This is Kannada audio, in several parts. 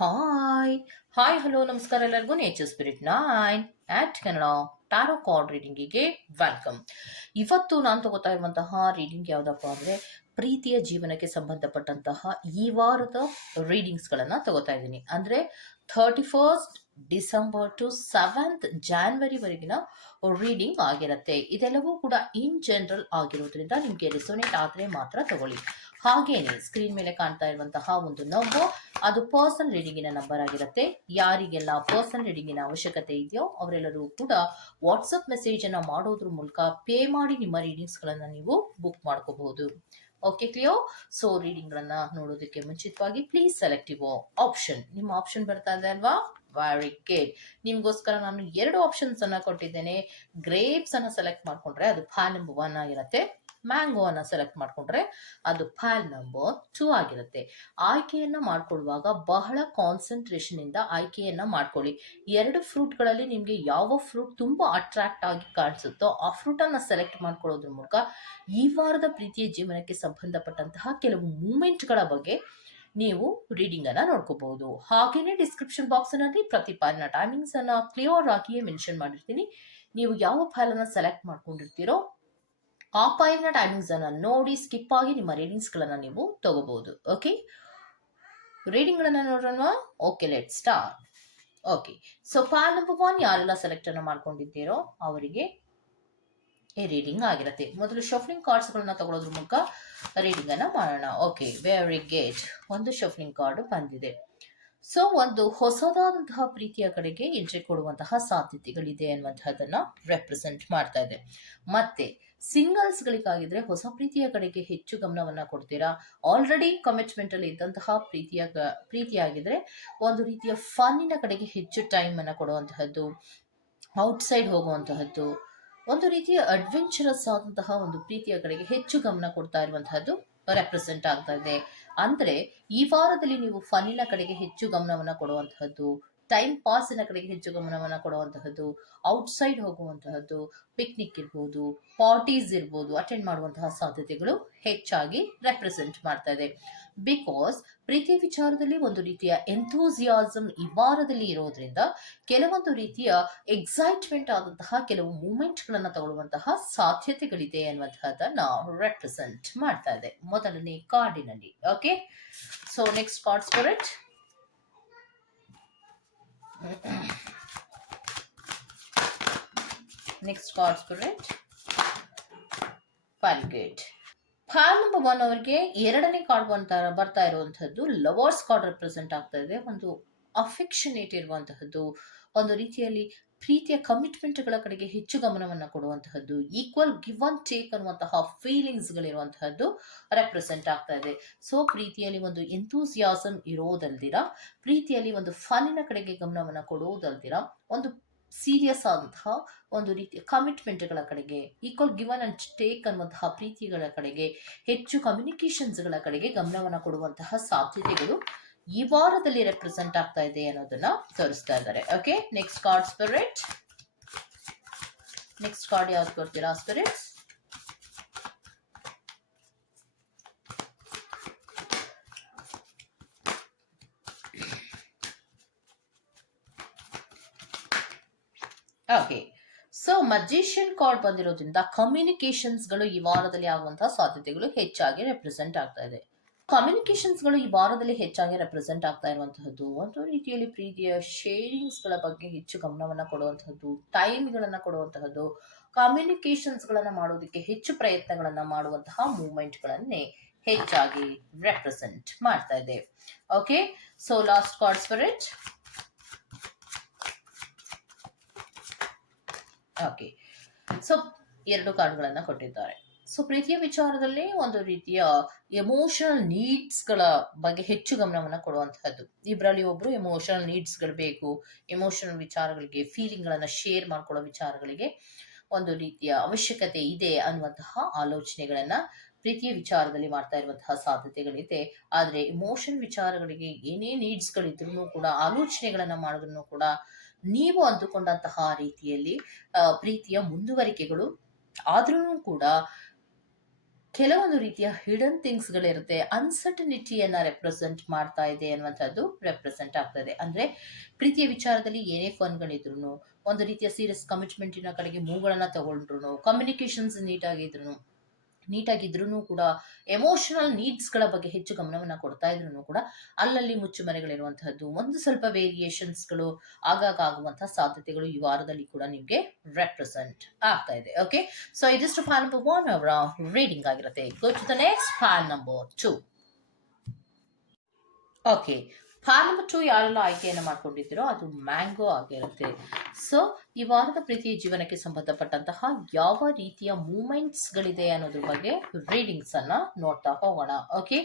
ಹಾಯ್ ಹಾಯ್ ಹಲೋ ನಮಸ್ಕಾರ ಎಲ್ಲರಿಗೂ ನೇಚರ್ ಸ್ಪಿರಿಟ್ ನೈನ್ ಆಟ್ ಕನ್ನಡ ಟಾರೋ ಕಾರ್ಡ್ ರೀಡಿಂಗಿಗೆ ವೆಲ್ಕಮ್. ಇವತ್ತು ನಾನು ತಗೋತಾ ಇರುವಂತಹ ರೀಡಿಂಗ್ ಯಾವುದಪ್ಪ ಅಂದರೆ ಪ್ರೀತಿಯ ಜೀವನಕ್ಕೆ ಸಂಬಂಧಪಟ್ಟಂತಹ ಈ ವಾರದ ರೀಡಿಂಗ್ಸ್ಗಳನ್ನು ತಗೋತಾ ಇದ್ದೀನಿ. ಅಂದರೆ 31st December to 7th ಜಾನ್ವರಿವರೆಗಿನ reading ಆಗಿರುತ್ತೆ. ಇದೆಲ್ಲವೂ ಕೂಡ ಇನ್ ಜನರಲ್ ಆಗಿರೋದ್ರಿಂದ ನಿಮಗೆ ರೆಸೋನೇಟ್ ಆದರೆ ಮಾತ್ರ ತಗೊಳ್ಳಿ. ಹಾಗೇನೆ ಸ್ಕ್ರೀನ್ ಮೇಲೆ ಕಾಣ್ತಾ ಇರುವಂತಹ ಒಂದು ನಂಬರ್ ಅದು ಪರ್ಸನಲ್ ರೀಡಿಂಗಿನ ನಂಬರ್ ಆಗಿರುತ್ತೆ. ಯಾರಿಗೆಲ್ಲ ಪರ್ಸನಲ್ ರೀಡಿಂಗಿನ ಅವಶ್ಯಕತೆ ಇದೆಯೋ ಅವರೆಲ್ಲರೂ ಕೂಡ ವಾಟ್ಸಪ್ ಮೆಸೇಜ್ ಅನ್ನ ಮಾಡೋದ್ರ ಮೂಲಕ ಪೇ ಮಾಡಿ ನಿಮ್ಮ ರೀಡಿಂಗ್ಸ್ ಗಳನ್ನ ನೀವು ಬುಕ್ ಮಾಡ್ಕೋಬಹುದು. Okay clear. ಸೊ ರೀಡಿಂಗ್ ಗಳನ್ನ ನೋಡೋದಕ್ಕೆ ಮುಂಚಿತವಾಗಿ ಪ್ಲೀಸ್ ಸೆಲೆಕ್ಟ್ ಯುವರ್ ಆಪ್ಷನ್. ನಿಮ್ಮ ಆಪ್ಷನ್ ಬರ್ತಾ ಇದೆ ಅಲ್ವಾ? Very good. ನಿಮ್ಗೋಸ್ಕರ ನಾನು 2 ಆಪ್ಷನ್ಸ್ ಅನ್ನ ಕೊಟ್ಟಿದ್ದೇನೆ. ಗ್ರೇಪ್ಸ್ ಅನ್ನ ಸೆಲೆಕ್ಟ್ ಮಾಡ್ಕೊಂಡ್ರೆ ಅದು ಫೈಲ್ ನಂಬರ್ 1 ಆಗಿರುತ್ತೆ. ಮ್ಯಾಂಗೋ ಅನ್ನ ಸೆಲೆಕ್ಟ್ ಮಾಡ್ಕೊಂಡ್ರೆ ಅದು ಫೈಲ್ ನಂಬರ್ 2 ಆಗಿರುತ್ತೆ. ಆಯ್ಕೆಯನ್ನ ಮಾಡ್ಕೊಳ್ಳುವಾಗ ಬಹಳ ಕಾನ್ಸಂಟ್ರೇಷನ್ ಇಂದ ಆಯ್ಕೆಯನ್ನ ಮಾಡ್ಕೊಳ್ಳಿ. 2 ಫ್ರೂಟ್ಗಳಲ್ಲಿ ನಿಮ್ಗೆ ಯಾವ ಫ್ರೂಟ್ ತುಂಬಾ ಅಟ್ರಾಕ್ಟ್ ಆಗಿ ಕಾಣಿಸುತ್ತೋ ಆ ಫ್ರೂಟ್ ಅನ್ನ ಸೆಲೆಕ್ಟ್ ಮಾಡ್ಕೊಳ್ಳೋದ್ರ ಮೂಲಕ ಈ ವಾರದ ಪ್ರೀತಿಯ ಜೀವನಕ್ಕೆ ಸಂಬಂಧಪಟ್ಟಂತಹ ಕೆಲವು ಮೂಮೆಂಟ್ಗಳ ಬಗ್ಗೆ ನೀವು ರೀಡಿಂಗ್ ಅನ್ನ ನೋಡ್ಕೋಬಹುದು. ಹಾಗೇನೆ ಡಿಸ್ಕ್ರಿಪ್ಷನ್ ಬಾಕ್ಸ್ ನಲ್ಲಿ ಪ್ರತಿ ಫೈಲ್ನ ಟೈಮಿಂಗ್ಸ್ ಅನ್ನ ಕ್ಲಿಯರ್ ಆಗಿಯೇ ಮೆನ್ಷನ್ ಮಾಡಿರ್ತೀನಿ. ನೀವು ಯಾವ ಫೈಲ್ ಅನ್ನ ಸೆಲೆಕ್ಟ್ ಮಾಡ್ಕೊಂಡಿರ್ತೀರೋ ಆ ಫೈಲ್ನ ಟೈಮಿಂಗ್ಸ್ ಅನ್ನ ನೋಡಿ ಸ್ಕಿಪ್ ಆಗಿ ನಿಮ್ಮ ರೀಡಿಂಗ್ಸ್ ಗಳನ್ನ ನೀವು ತಗೋಬಹುದು. ಓಕೆ, ರೀಡಿಂಗ್ ಗಳನ್ನ ನೋಡೋಣ. Okay, let start. Okay, so file number 1 ಯಾರೆಲ್ಲ ಸೆಲೆಕ್ಟ್ ಅನ್ನ ಮಾಡ್ಕೊಂಡಿದ್ದೀರೋ ಅವರಿಗೆ ಈ ರೀಡಿಂಗ್ ಆಗಿರುತ್ತೆ. ಮೊದಲು ಶಫ್ಲಿಂಗ್ ಕಾರ್ಡ್ಸ್ ಗಳನ್ನ ತಗೊಳ್ಳೋದ್ರ ಮೂಲಕ ರೀಡಿಂಗ್ ಅನ್ನ ಮಾಡೋಣ. Okay, very good. ಒಂದು ಶಫ್ಲಿಂಗ್ ಕಾರ್ಡ್ ಬಂದಿದೆ. ಸೊ ಒಂದು ಹೊಸದಾದಂತಹ ಪ್ರೀತಿಯ ಕಡೆಗೆ ಎಂಟ್ರಿ ಕೊಡುವಂತಹ ಸಾಧ್ಯತೆಗಳಿದೆ ಅನ್ನುವಂತಹದನ್ನ ರೆಪ್ರೆಸೆಂಟ್ ಮಾಡ್ತಾ ಇದೆ. ಮತ್ತೆ ಸಿಂಗಲ್ಸ್ ಗಳಿಗಾಗಿದ್ರೆ ಹೊಸ ಪ್ರೀತಿಯ ಕಡೆಗೆ ಹೆಚ್ಚು ಗಮನವನ್ನ ಕೊಡ್ತೀರಾ. ಆಲ್ರೆಡಿ ಕಮಿಟ್ಮೆಂಟ್ ಅಲ್ಲಿ ಇದ್ದಂತಹ ಪ್ರೀತಿಯಾಗಿದ್ರೆ ಒಂದು ರೀತಿಯ ಫನ್ನಿನ ಕಡೆಗೆ ಹೆಚ್ಚು ಟೈಮ್ ಅನ್ನ ಕೊಡುವಂತಹದ್ದು, ಔಟ್ಸೈಡ್ ಹೋಗುವಂತಹದ್ದು, ಒಂದು ರೀತಿಯ ಅಡ್ವೆಂಚರಸ್ ಆದಂತಹ ಒಂದು ಪ್ರೀತಿಯ ಕಡೆಗೆ ಹೆಚ್ಚು ಗಮನ ಕೊಡ್ತಾ ಇರುವಂತಹದ್ದು ರೆಪ್ರೆಸೆಂಟ್ ಆಗ್ತಾ ಇದೆ. ಅಂದ್ರೆ ಈ ವಾರದಲ್ಲಿ ನೀವು ಫನ್ನಿನ ಕಡೆಗೆ ಹೆಚ್ಚು ಗಮನವನ್ನ ಕೊಡುವಂತಹದ್ದು, ಟೈಮ್ ಪಾಸಿನ ಕಡೆಗೆ ಹೆಚ್ಚು ಗಮನವನ್ನ ಕೊಡುವಂತಹದ್ದು, ಔಟ್ಸೈಡ್ ಹೋಗುವಂತಹದ್ದು, ಪಿಕ್ನಿಕ್ ಇರ್ಬೋದು, ಪಾರ್ಟೀಸ್ ಇರ್ಬೋದು, ಅಟೆಂಡ್ ಮಾಡುವಂತಹ ಸಾಧ್ಯತೆಗಳು ಹೆಚ್ಚಾಗಿ ರೆಪ್ರೆಸೆಂಟ್ ಮಾಡ್ತಾ ಇದೆ. ಬಿಕಾಸ್ ಪ್ರೀತಿಯ ವಿಚಾರದಲ್ಲಿ ಒಂದು ರೀತಿಯ ಎಂಥೂಸಿಯಾಸಮ್ ಈ ವಾರದಲ್ಲಿ ಇರೋದ್ರಿಂದ ಕೆಲವೊಂದು ರೀತಿಯ ಎಕ್ಸೈಟ್ಮೆಂಟ್ ಆದಂತಹ ಕೆಲವು ಮೂಮೆಂಟ್ ಗಳನ್ನ ತಗೊಳ್ಳುವಂತಹ ಸಾಧ್ಯತೆಗಳಿದೆ ಅನ್ನುವಂತಹದನ್ನ ರೆಪ್ರೆಸೆಂಟ್ ಮಾಡ್ತಾ ಇದೆ ಮೊದಲನೇ ಕಾರ್ಡಿನಲ್ಲಿ. Okay, so next card spirit. Next card spirit. Very good. File number 1 ಅವರಿಗೆ 2ನೇ ಕಾರ್ಡ್ ಬರ್ತಾ ಇರುವಂತಹದ್ದು ಲವರ್ಸ್ ಕಾರ್ಡ್ ರೆಪ್ರೆಸೆಂಟ್ ಆಗ್ತಾ ಇದೆ. ಒಂದು ಅಫೆಕ್ಷನೇಟ್ ಇರುವಂತಹದ್ದು, ಒಂದು ರೀತಿಯಲ್ಲಿ ಪ್ರೀತಿಯ ಕಮಿಟ್ಮೆಂಟ್ ಗಳ ಕಡೆಗೆ ಹೆಚ್ಚು ಗಮನವನ್ನ ಕೊಡುವಂತಹದ್ದು, ಈಕ್ವಲ್ ಗಿವ್ ಅಂಡ್ ಟೇಕ್ ಅನ್ನುವಂತಹ ಫೀಲಿಂಗ್ಸ್ ಗಳಿರುವಂತಹದ್ದು ರೆಪ್ರೆಸೆಂಟ್ ಆಗ್ತಾ ಇದೆ. ಸೊ ಪ್ರೀತಿಯಲ್ಲಿ ಒಂದು ಎಂಥೂಸಿಯಾಸಮ್ ಇರೋದಲ್ದಿರ, ಪ್ರೀತಿಯಲ್ಲಿ ಒಂದು ಫನ್ನಿನ ಕಡೆಗೆ ಗಮನವನ್ನ ಕೊಡುವುದಲ್ದಿರ, ಒಂದು ಸೀರಿಯಸ್ ಆದಂತಹ ಒಂದು ರೀತಿಯ ಕಮಿಟ್ಮೆಂಟ್ಗಳ ಕಡೆಗೆ, ಈಕ್ವಲ್ ಗಿವನ್ ಅಂಡ್ ಟೇಕ್ ಅನ್ನುವಂತಹ ಪ್ರೀತಿಗಳ ಕಡೆಗೆ, ಹೆಚ್ಚು ಕಮ್ಯುನಿಕೇಶನ್ಸ್ ಗಳ ಕಡೆಗೆ ಗಮನವನ್ನ ಕೊಡುವಂತಹ ಸಾಧ್ಯತೆಗಳು ಈ ವಾರದಲ್ಲಿ ರೆಪ್ರೆಸೆಂಟ್ ಆಗ್ತಾ ಇದೆ ಅನ್ನೋದನ್ನ ತೋರಿಸ್ತಾ ಇದ್ದಾರೆ. Okay, next card spirit. Next card ಯಾವ್ದು ಕೊಡ್ತೀರಾ ಸ್ಪಿರಿಟ್ಸ್? ಓಕೆ, ಸೊ ಮಜಿಷಿಯನ್ ಕಾರ್ಡ್ ಬಂದಿರೋದ್ರಿಂದ ಕಮ್ಯುನಿಕೇಶನ್ಸ್ ಗಳು ಈ ವಾರದಲ್ಲಿ ಆಗುವಂತಹ ಸಾಧ್ಯತೆಗಳು ಹೆಚ್ಚಾಗಿ ರೆಪ್ರೆಸೆಂಟ್ ಆಗ್ತಾ ಇದೆ. ಕಮ್ಯುನಿಕೇಶನ್ಸ್ ಗಳು ಈ ವಾರದಲ್ಲಿ ಹೆಚ್ಚಾಗಿ ರೆಪ್ರೆಸೆಂಟ್ ಆಗ್ತಾ ಇರುವಂತಹದ್ದು, ಒಂದು ರೀತಿಯಲ್ಲಿ ಪ್ರೀತಿಯ ಶೇರಿಂಗ್ಸ್ ಗಳ ಬಗ್ಗೆ ಹೆಚ್ಚು ಗಮನವನ್ನ ಕೊಡುವಂತಹದ್ದು, ಟೈಮ್ ಗಳನ್ನ ಕೊಡುವಂತಹದ್ದು, ಕಮ್ಯುನಿಕೇಶನ್ಸ್ ಗಳನ್ನ ಮಾಡೋದಕ್ಕೆ ಹೆಚ್ಚು ಪ್ರಯತ್ನಗಳನ್ನ ಮಾಡುವಂತಹ ಮೂವ್ಮೆಂಟ್ ಗಳನ್ನೇ ಹೆಚ್ಚಾಗಿ ರೆಪ್ರೆಸೆಂಟ್ ಮಾಡ್ತಾ ಇದೆ. Okay, so last card spirit. Okay, so 2 ಕಾರ್ಡ್ಗಳನ್ನ ಕೊಟ್ಟಿದ್ದಾರೆ. ಸೊ ಪ್ರೀತಿಯ ವಿಚಾರದಲ್ಲಿ ಒಂದು ರೀತಿಯ ಎಮೋಷನಲ್ ನೀಡ್ಸ್ ಗಳ ಬಗ್ಗೆ ಹೆಚ್ಚು ಗಮನವನ್ನ ಕೊಡುವಂತಹದ್ದು. ಇಬ್ಬರಲ್ಲಿ ಒಬ್ರು ಎಮೋಷನಲ್ ನೀಡ್ಸ್ ಗಳು ಬೇಕು, ಎಮೋಷನಲ್ ವಿಚಾರಗಳಿಗೆ, ಫೀಲಿಂಗ್ ಗಳನ್ನ ಶೇರ್ ಮಾಡ್ಕೊಳ್ಳೋ ವಿಚಾರಗಳಿಗೆ ಒಂದು ರೀತಿಯ ಅವಶ್ಯಕತೆ ಇದೆ ಅನ್ನುವಂತಹ ಆಲೋಚನೆಗಳನ್ನ ಪ್ರೀತಿಯ ವಿಚಾರದಲ್ಲಿ ಮಾಡ್ತಾ ಇರುವಂತಹ ಸಾಧ್ಯತೆಗಳಿದೆ. ಆದ್ರೆ ಇಮೋಷನ್ ವಿಚಾರಗಳಿಗೆ ಏನೇ ನೀಡ್ಸ್ ಗಳಿದ್ರು ಕೂಡ, ಆಲೋಚನೆಗಳನ್ನ ಮಾಡಿದ್ರು ಕೂಡ ನೀವು ಅಂದುಕೊಂಡಂತಹ ರೀತಿಯಲ್ಲಿ ಪ್ರೀತಿಯ ಮುಂದುವರಿಕೆಗಳು ಆದ್ರೂ ಕೂಡ ಕೆಲವೊಂದು ರೀತಿಯ ಹಿಡನ್ ಥಿಂಗ್ಸ್ಗಳಿರುತ್ತೆ, ಅನ್ಸರ್ಟನಿಟಿಯನ್ನ ರೆಪ್ರೆಸೆಂಟ್ ಮಾಡ್ತಾ ಇದೆ ಅನ್ನುವಂಥದ್ದು ರೆಪ್ರೆಸೆಂಟ್ ಆಗ್ತದೆ. ಅಂದ್ರೆ ಪ್ರೀತಿಯ ವಿಚಾರದಲ್ಲಿ ಏನೇ ಫನ್ಗಳಿದ್ರು, ಒಂದು ರೀತಿಯ ಸೀರಿಯಸ್ ಕಮಿಟ್ಮೆಂಟಿನ ಕಡೆಗೆ ಮೂಗಳನ್ನ ತಗೊಂಡ್ರು, ಕಮ್ಯುನಿಕೇಶನ್ಸ್ ನೀಟಾಗಿದ್ರೂ ಕೂಡ ಎಮೋಷನಲ್ ನೀಡ್ಸ್ಗಳ ಬಗ್ಗೆ ಹೆಚ್ಚು ಗಮನವನ್ನು ಕೊಡ್ತಾ ಇದ್ರು ಕೂಡ ಅಲ್ಲಲ್ಲಿ ಮುಚ್ಚುಮರೆಗಳಿರುವಂತಹದ್ದು, ಒಂದು ಸ್ವಲ್ಪ ವೇರಿಯೇಷನ್ಸ್ಗಳು ಆಗಾಗ ಆಗುವಂತಹ ಸಾಧ್ಯತೆಗಳು ಈ ವಾರದಲ್ಲಿ ಕೂಡ ನಿಮಗೆ ರೆಪ್ರೆಸೆಂಟ್ ಆಗ್ತಾ ಇದೆ. ಓಕೆ, ಸೊ ಇದಿಷ್ಟು ಫೈಲ್ ನಂಬರ್ 1 ಅವರ ರೀಡಿಂಗ್ ಆಗಿರುತ್ತೆ. Go to the next file number 2. Okay, file number 2 ಯಾರೆಲ್ಲ ಆಯ್ಕೆಯನ್ನು ಮಾಡ್ಕೊಂಡಿದ್ದೀರೋ ಅದು ಮ್ಯಾಂಗೋ ಆಗಿರುತ್ತೆ. ಸೊ ಈ ವಾರದ ಪ್ರೀತಿಯ ಜೀವನಕ್ಕೆ ಸಂಬಂಧಪಟ್ಟಂತಹ ಯಾವ ರೀತಿಯ ಮೂಮೆಂಟ್ಸ್ಗಳಿದೆ ಅನ್ನೋದ್ರ ಬಗ್ಗೆ ರೀಡಿಂಗ್ಸ್ ಅನ್ನ ನೋಡ್ತಾ ಹೋಗೋಣ. Okay,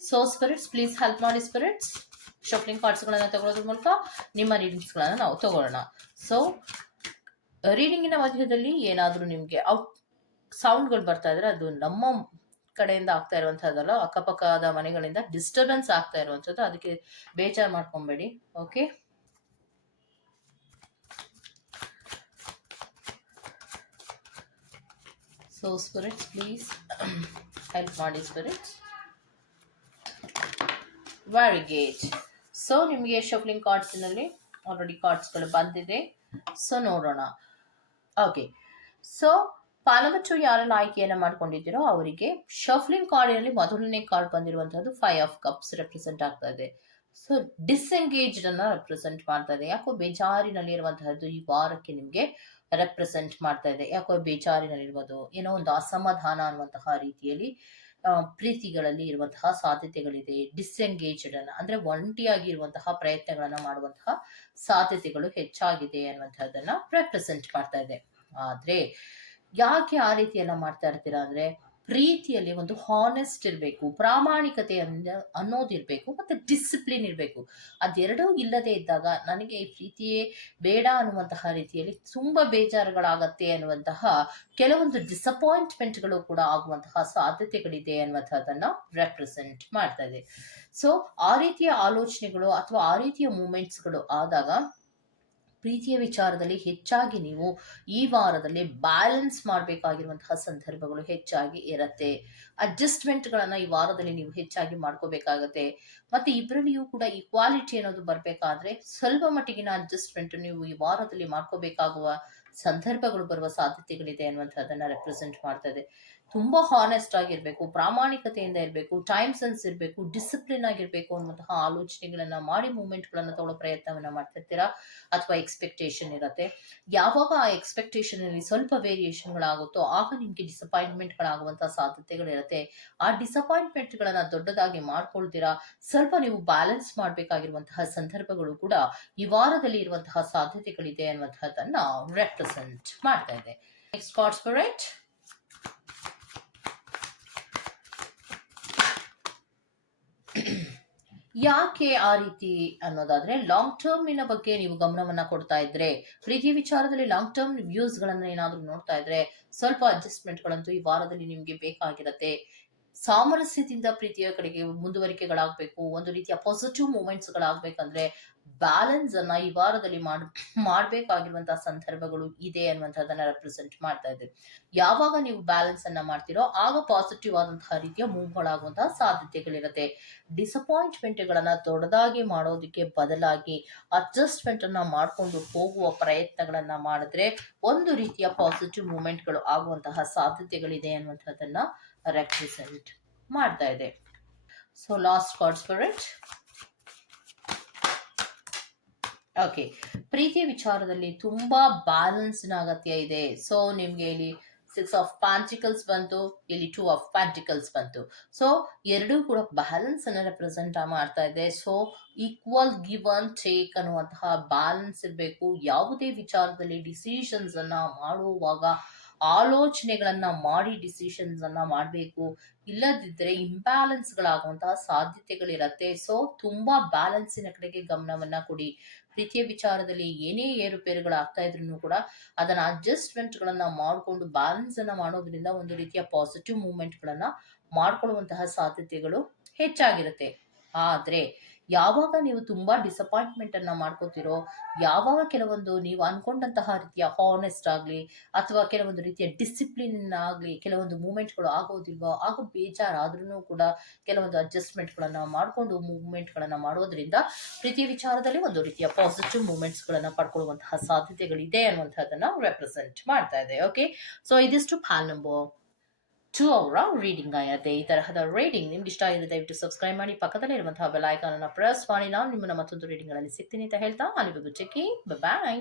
so spirits please help ಮಾಡಿ. ಸ್ಪಿರಿಟ್ಸ್ ಶಫ್ಲಿಂಗ್ ಕಾರ್ಡ್ಸ್ಗಳನ್ನು ತಗೊಳ್ಳೋದ್ರ ಮೂಲಕ ನಿಮ್ಮ ರೀಡಿಂಗ್ಸ್ಗಳನ್ನು ನಾವು ತಗೊಳ್ಳೋಣ. ಸೊ ರೀಡಿಂಗಿನ ಮಧ್ಯದಲ್ಲಿ ಏನಾದರೂ ನಿಮಗೆ ಔಟ್ ಸೌಂಡ್ಗಳು ಬರ್ತಾ ಇದ್ರೆ ಅದು ನಮ್ಮ ಕಡೆಯಿಂದ ಆಗ್ತಾ ಇರುವಂತಹದ್ದಲ್ಲ, ಅಕ್ಕಪಕ್ಕದ ಮನೆಗಳಿಂದ ಡಿಸ್ಟರ್ಬೆನ್ಸ್ ಆಗ್ತಾ ಇರುವಂತದ್ದು, ಅದಕ್ಕೆ ಬೇಜಾರು ಮಾಡ್ಕೊಬೇಡಿ. Okay, so spirits please help ಮಾಡಿ. Spirits very good. ಸೊ ನಿಮಗೆ ಶಫ್ಲಿಂಗ್ ಕಾರ್ಡ್ಸ್ನಲ್ಲಿ ಆಲ್ರೆಡಿ ಕಾರ್ಡ್ಸ್ಗಳು ಬಂದಿದೆ. ಸೊ ನೋಡೋಣ. ಓಕೆ, ಸೊ ಫೈಲ್ ನಂಬರ್ 2 ಯಾರೆಲ್ಲ ಆಯ್ಕೆಯನ್ನು ಮಾಡ್ಕೊಂಡಿದ್ದೀರೋ ಅವರಿಗೆ ಶಫ್ಲಿಂಗ್ ಕಾರ್ಡಿನಲ್ಲಿ ಮೊದಲನೇ ಕಾರ್ಡ್ ಬಂದಿರುವಂತಹದ್ದು 5 ಆಫ್ ಕಪ್ಸ್ ರೆಪ್ರೆಸೆಂಟ್ ಆಗ್ತಾ ಇದೆ. ಸೊ ಡಿಸ್ಎಂಗೇಜ್ಡ್ ಅನ್ನ ರೆಪ್ರೆಸೆಂಟ್ ಮಾಡ್ತಾ ಇದೆ. ಯಾಕೋ ಬೇಜಾರಿನಲ್ಲಿ ಇರುವಂತಹದ್ದು ಈ ವಾರಕ್ಕೆ ನಿಮಗೆ ರೆಪ್ರೆಸೆಂಟ್ ಮಾಡ್ತಾ ಇದೆ. ಯಾಕೋ ಬೇಜಾರಿನಲ್ಲಿರ್ಬೋದು, ಏನೋ ಒಂದು ಅಸಮಾಧಾನ ಅನ್ನುವಂತಹ ರೀತಿಯಲ್ಲಿ ಪ್ರೀತಿಗಳಲ್ಲಿ ಇರುವಂತಹ ಸಾಧ್ಯತೆಗಳಿದೆ. ಡಿಸ್ಎಂಗೇಜ್ಡ್ ಅನ್ನ ಅಂದ್ರೆ ಒಂಟಿಯಾಗಿ ಇರುವಂತಹ ಪ್ರಯತ್ನಗಳನ್ನ ಮಾಡುವಂತಹ ಸಾಧ್ಯತೆಗಳು ಹೆಚ್ಚಾಗಿದೆ ಅನ್ನುವಂತಹದನ್ನ ರೆಪ್ರೆಸೆಂಟ್ ಮಾಡ್ತಾ ಇದೆ. ಆದ್ರೆ ಯಾಕೆ ಆ ರೀತಿ ಎಲ್ಲ ಮಾಡ್ತಾ ಇರ್ತೀರಾ ಅಂದ್ರೆ, ಪ್ರೀತಿಯಲ್ಲಿ ಒಂದು ಹಾನೆಸ್ಟ್ ಇರಬೇಕು, ಪ್ರಾಮಾಣಿಕತೆ ಅನ್ನೋದಿರ್ಬೇಕು, ಮತ್ತೆ ಡಿಸಿಪ್ಲಿನ್ ಇರಬೇಕು. ಅದೆರಡೂ ಇಲ್ಲದೆ ಇದ್ದಾಗ ನನಗೆ ಈ ಪ್ರೀತಿಯೇ ಬೇಡ ಅನ್ನುವಂತಹ ರೀತಿಯಲ್ಲಿ ತುಂಬಾ ಬೇಜಾರುಗಳಾಗತ್ತೆ ಅನ್ನುವಂತಹ ಕೆಲವೊಂದು ಡಿಸಪಾಯಿಂಟ್ಮೆಂಟ್ಗಳು ಕೂಡ ಆಗುವಂತಹ ಸಾಧ್ಯತೆಗಳಿದೆ ಅನ್ನುವಂಥದ್ದನ್ನ ರೆಪ್ರೆಸೆಂಟ್ ಮಾಡ್ತಾ ಇದೆ. ಸೊ ಆ ರೀತಿಯ ಆಲೋಚನೆಗಳು ಅಥವಾ ಆ ರೀತಿಯ ಮೂಮೆಂಟ್ಸ್ಗಳು ಆದಾಗ ಪ್ರೀತಿಯ ವಿಚಾರದಲ್ಲಿ ಹೆಚ್ಚಾಗಿ ನೀವು ಈ ವಾರದಲ್ಲಿ ಬ್ಯಾಲೆನ್ಸ್ ಮಾಡಬೇಕಾಗಿರುವಂತಹ ಸಂದರ್ಭಗಳು ಹೆಚ್ಚಾಗಿ ಇರುತ್ತೆ. ಅಡ್ಜಸ್ಟ್ಮೆಂಟ್ಗಳನ್ನ ಈ ವಾರದಲ್ಲಿ ನೀವು ಹೆಚ್ಚಾಗಿ ಮಾಡ್ಕೋಬೇಕಾಗತ್ತೆ. ಮತ್ತೆ ಇಬ್ಬರಲ್ಲಿಯೂ ಕೂಡ ಈಕ್ವಾಲಿಟಿ ಅನ್ನೋದು ಬರಬೇಕಾದ್ರೆ ಸ್ವಲ್ಪ ಮಟ್ಟಿಗಿನ ಅಡ್ಜಸ್ಟ್ಮೆಂಟ್ ನೀವು ಈ ವಾರದಲ್ಲಿ ಮಾಡ್ಕೋಬೇಕಾಗುವ ಸಂದರ್ಭಗಳು ಬರುವ ಸಾಧ್ಯತೆಗಳಿದೆ ಅನ್ನುವಂಥದ್ದನ್ನ ರೆಪ್ರೆಸೆಂಟ್ ಮಾಡ್ತಾ ಇದೆ. ತುಂಬಾ ಹಾನೆಸ್ಟ್ ಆಗಿರ್ಬೇಕು, ಪ್ರಾಮಾಣಿಕತೆಯಿಂದ ಇರಬೇಕು, ಟೈಮ್ ಸೆನ್ಸ್ ಇರಬೇಕು, ಡಿಸಿಪ್ಲಿನ್ ಆಗಿರ್ಬೇಕು ಅನ್ನುವಂತಹ ಆಲೋಚನೆಗಳನ್ನ ಮಾಡಿ ಮೂವ್ಮೆಂಟ್ಗಳನ್ನ ತಗೊಳ್ಳೋ ಪ್ರಯತ್ನವನ್ನ ಮಾಡ್ತಿರ್ತೀರಾ, ಅಥವಾ ಎಕ್ಸ್ಪೆಕ್ಟೇಷನ್ ಇರುತ್ತೆ. ಯಾವಾಗ ಆ ಎಕ್ಸ್ಪೆಕ್ಟೇಷನ್ ಅಲ್ಲಿ ಸ್ವಲ್ಪ ವೇರಿಯೇಷನ್ಗಳಾಗುತ್ತೋ ಆಗ ನಿಮ್ಗೆ ಡಿಸಪಾಯಿಂಟ್ಮೆಂಟ್ಗಳಾಗುವಂತಹ ಸಾಧ್ಯತೆಗಳಿರುತ್ತೆ. ಆ ಡಿಸಪಾಯಿಂಟ್ಮೆಂಟ್ಗಳನ್ನ ದೊಡ್ಡದಾಗಿ ಮಾಡ್ಕೊಳ್ತೀರಾ, ಸ್ವಲ್ಪ ನೀವು ಬ್ಯಾಲೆನ್ಸ್ ಮಾಡಬೇಕಾಗಿರುವಂತಹ ಸಂದರ್ಭಗಳು ಕೂಡ ಈ ವಾರದಲ್ಲಿ ಇರುವಂತಹ ಸಾಧ್ಯತೆಗಳಿದೆ ಅನ್ನುವಂತಹದನ್ನ ರೆಪ್ರೆಸೆಂಟ್ ಮಾಡ್ತಾ ಇದೆ. Next card spirit. ಯಾಕೆ ಆ ರೀತಿ ಅನ್ನೋದಾದ್ರೆ, ಲಾಂಗ್ ಟರ್ಮಿನ ಬಗ್ಗೆ ನೀವು ಗಮನವನ್ನ ಕೊಡ್ತಾ ಇದ್ರೆ, ಪ್ರೀತಿ ವಿಚಾರದಲ್ಲಿ ಲಾಂಗ್ ಟರ್ಮ್ ವ್ಯೂಸ್ ಗಳನ್ನ ಏನಾದ್ರೂ ನೋಡ್ತಾ ಇದ್ರೆ ಸ್ವಲ್ಪ ಅಡ್ಜಸ್ಟ್ಮೆಂಟ್ ಗಳಂತೂ ಈ ವಾರದಲ್ಲಿ ನಿಮ್ಗೆ ಬೇಕಾಗಿರತ್ತೆ. ಸಾಮರಸ್ಯದಿಂದ ಪ್ರೀತಿಯ ಕಡೆಗೆ ಮುಂದುವರಿಕೆಗಳಾಗಬೇಕು, ಒಂದು ರೀತಿಯ ಪಾಸಿಟಿವ್ ಮೂಮೆಂಟ್ಸ್ ಗಳಾಗಬೇಕಂದ್ರೆ ಬ್ಯಾಲೆನ್ಸ್ ಅನ್ನ ಈ ವಾರದಲ್ಲಿ ಮಾಡಬೇಕಾಗಿರುವಂತಹ ಸಂದರ್ಭಗಳು ಇದೆ ಅನ್ನುವಂಥದ್ದನ್ನ ರೆಪ್ರೆಸೆಂಟ್ ಮಾಡ್ತಾ ಇದೆ. ಯಾವಾಗ ನೀವು ಬ್ಯಾಲೆನ್ಸ್ ಅನ್ನ ಮಾಡ್ತೀರೋ ಆಗ ಪಾಸಿಟಿವ್ ಆದಂತಹ ರೀತಿಯ ಮೂವ್ಗಳಾಗುವಂತಹ ಸಾಧ್ಯತೆಗಳಿರುತ್ತೆ. ಡಿಸಪಾಯಿಂಟ್ಮೆಂಟ್ ಗಳನ್ನ ದೊಡ್ಡದಾಗಿ ಮಾಡೋದಕ್ಕೆ ಬದಲಾಗಿ ಅಡ್ಜಸ್ಟ್ಮೆಂಟ್ ಅನ್ನ ಮಾಡ್ಕೊಂಡು ಹೋಗುವ ಪ್ರಯತ್ನಗಳನ್ನ ಮಾಡಿದ್ರೆ ಒಂದು ರೀತಿಯ ಪಾಸಿಟಿವ್ ಮೂವ್ಮೆಂಟ್ಗಳು ಆಗುವಂತಹ ಸಾಧ್ಯತೆಗಳಿದೆ ಅನ್ನುವಂಥದ್ದನ್ನ ರೆಪ್ರೆಸೆಂಟ್ ಮಾಡ್ತಾ ಇದೆ. So last card spirit. Okay, ಪ್ರೀತಿಯ ವಿಚಾರದಲ್ಲಿ ತುಂಬಾ ಬ್ಯಾಲೆನ್ಸ್ನ ಅಗತ್ಯ ಇದೆ. ಸೊ ನಿಮ್ಗೆ ಇಲ್ಲಿ 6 ಆಫ್ ಪ್ಯಾಂಟಿಕಲ್ಸ್ ಬಂತು, ಇಲ್ಲಿ 2 ಆಫ್ ಪ್ಯಾಂಟಿಕಲ್ಸ್ ಬಂತು. ಸೊ ಎರಡೂ ಕೂಡ ಬ್ಯಾಲೆನ್ಸ್ ಅನ್ನ ರೆಪ್ರೆಸೆಂಟ್ ಮಾಡ್ತಾ ಇದೆ. So equal give and take ಅನ್ನುವಂತಹ ಬ್ಯಾಲೆನ್ಸ್ ಇರಬೇಕು. ಯಾವುದೇ ವಿಚಾರದಲ್ಲಿ ಡಿಸಿಷನ್ಸ್ ಅನ್ನ ಮಾಡುವಾಗ ಆಲೋಚನೆಗಳನ್ನ ಮಾಡಿ ಡಿಸಿಷನ್ಸ್ ಅನ್ನ ಮಾಡಬೇಕು, ಇಲ್ಲದಿದ್ದರೆ ಇಂಬ್ಯಾಲೆನ್ಸ್ ಗಳಾಗುವಂತಹ ಸಾಧ್ಯತೆಗಳಿರತ್ತೆ. ಸೊ ತುಂಬಾ ಬ್ಯಾಲೆನ್ಸಿನ ಕಡೆಗೆ ಗಮನವನ್ನ ಕೊಡಿ. ಪ್ರೀತಿಯ ವಿಚಾರದಲ್ಲಿ ಏನೇ ಏರುಪೇರುಗಳು ಆಗ್ತಾ ಇದ್ರು ಕೂಡ ಅದನ್ನ ಅಡ್ಜಸ್ಟ್ಮೆಂಟ್ ಗಳನ್ನ ಮಾಡಿಕೊಂಡು ಬ್ಯಾಲೆನ್ಸ್ ಅನ್ನ ಮಾಡೋದ್ರಿಂದ ಒಂದು ರೀತಿಯ ಪಾಸಿಟಿವ್ ಮೂವ್ಮೆಂಟ್ ಗಳನ್ನ ಮಾಡ್ಕೊಳ್ಳುವಂತಹ ಸಾಧ್ಯತೆಗಳು ಹೆಚ್ಚಾಗಿರುತ್ತೆ. ಆದ್ರೆ ಯಾವಾಗ ನೀವು ತುಂಬಾ ಡಿಸಪಾಯಿಂಟ್ಮೆಂಟ್ ಅನ್ನ ಮಾಡ್ಕೋತಿರೋ, ಯಾವಾಗ ಕೆಲವೊಂದು ನೀವು ಅನ್ಕೊಂಡಂತಹ ರೀತಿಯ ಹಾನೆಸ್ಟ್ ಆಗ್ಲಿ ಅಥವಾ ಕೆಲವೊಂದು ರೀತಿಯ ಡಿಸಿಪ್ಲಿನ್ ಆಗ್ಲಿ ಕೆಲವೊಂದು ಮೂಮೆಂಟ್ಗಳು ಆಗೋದಿಲ್ವೋ, ಆಗ ಬೇಜಾರಾದ್ರೂ ಕೂಡ ಕೆಲವೊಂದು ಅಡ್ಜಸ್ಟ್ಮೆಂಟ್ಗಳನ್ನ ಮಾಡ್ಕೊಂಡು ಮೂವ್ಮೆಂಟ್ಗಳನ್ನ ಮಾಡೋದ್ರಿಂದ ಪ್ರೀತಿಯ ವಿಚಾರದಲ್ಲಿ ಒಂದು ರೀತಿಯ ಪಾಸಿಟಿವ್ ಮೂಮೆಂಟ್ಸ್ ಗಳನ್ನ ಪಡ್ಕೊಳ್ಳುವಂತಹ ಸಾಧ್ಯತೆಗಳಿದೆ ಅನ್ನುವಂಥದ್ದನ್ನ ರೆಪ್ರೆಸೆಂಟ್ ಮಾಡ್ತಾ ಇದೆ. ಓಕೆ, ಸೊ ಇದಿಷ್ಟು ಪ್ಯಾಲ್ ನಂಬರ್ 2 ಅವರ ರೀಡಿಂಗ್ ಆಗಿದೆ. ಈ ತರಹದ ರೀಡಿಂಗ್ ನಿಮ್ಗೆ ಇಷ್ಟ ಆಗಿದೆ ದಯವಿಟ್ಟು ಸಬ್ಸ್ಕ್ರೈಬ್ ಮಾಡಿ, ಪಕ್ಕದಲ್ಲಿ ಇರುವಂತಹ ಬೆಲ್ ಐಕಾನ್ ಅನ್ನ ಪ್ರೆಸ್ ಮಾಡಿ. ನಾನು ನಿಮ್ಮನ್ನ ಮತ್ತೊಂದು ರೀಡಿಂಗ್ ಗಳಲ್ಲಿ ಸಿಗ್ತೀನಿ ಅಂತ ಹೇಳ್ತಾ ಅಲ್ಲಿವರೆಗೂ ಚೆಕ್ ಬಾಯ್.